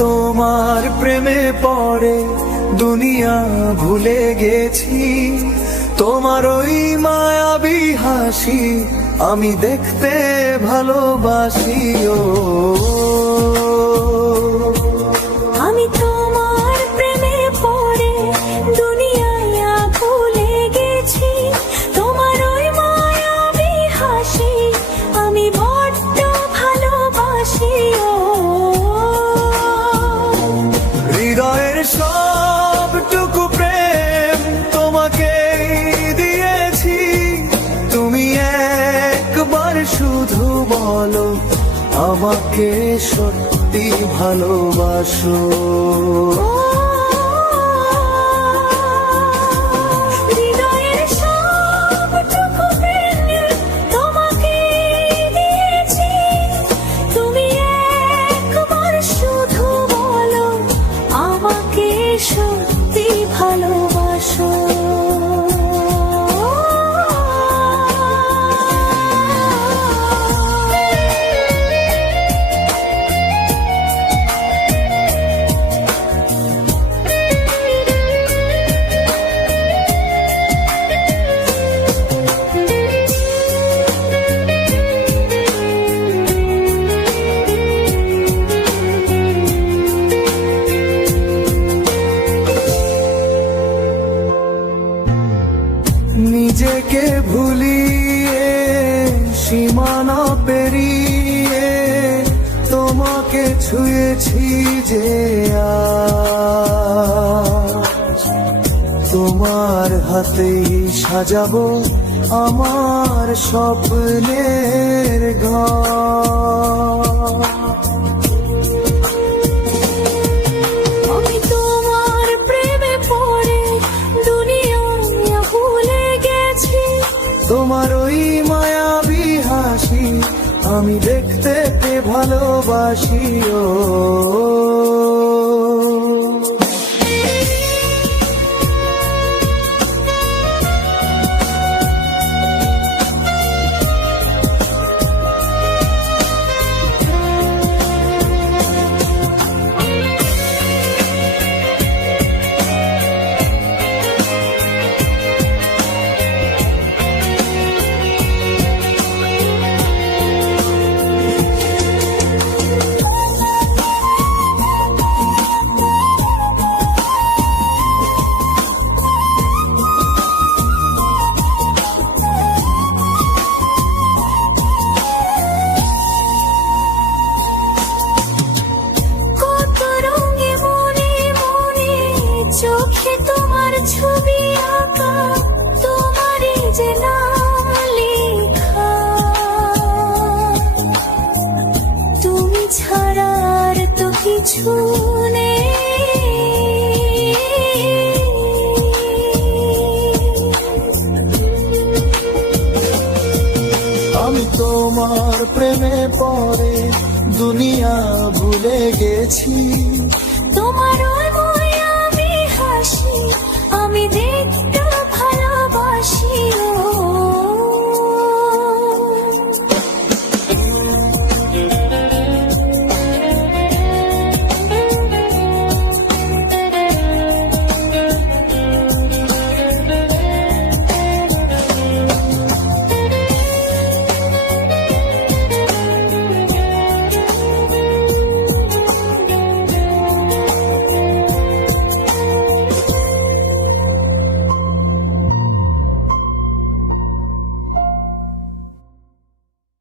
তোমার প্রেমে পড়ে দুনিয়া ভুলে গেছি, তোমার ওই মায়াবী হাসি আমি দেখতে ভালোবাসি। ও আমি তোমার প্রেমে পড়ে দুনিয়ায় ভুলে গেছি, তোমার ওই মায়াবী হাসি আমি বড্ড ভালোবাসি। ও হৃদয়ের সবটুকু প্রেম তোমাকে দিয়েছি, তুমি একবার শুধু বলো আমাকে সত্যি ভালোবাসো। হৃদয়ের সবটুকু প্রেম তোমাকে দিয়েছি, তুমি একবার শুধু বলো আমাকে সত্যি ভালোবাসো। নিজেকে ভুলিয়ে সীমানা পেরিয়ে তোমাকে ছুঁয়েছি যে আজ, তোমার হাতেই সাজাবো আমার স্বপ্নের ঘর। আমি তোমার প্রেমে পড়ে দুনিয়ায় ভুলে গেছি, তোমার ওই মায়াবী হাসি আমি দেখতে ভালোবাসি। ও কত রঙে মনে মনে চোখে তোমার ছবি আঁকা, তোমারই যে নাম লেখা, তুমি ছাড়া আর তো কিছু নেই। আমি তোমার প্রেমে পড়ে দুনিয়া ভুলে গেছি,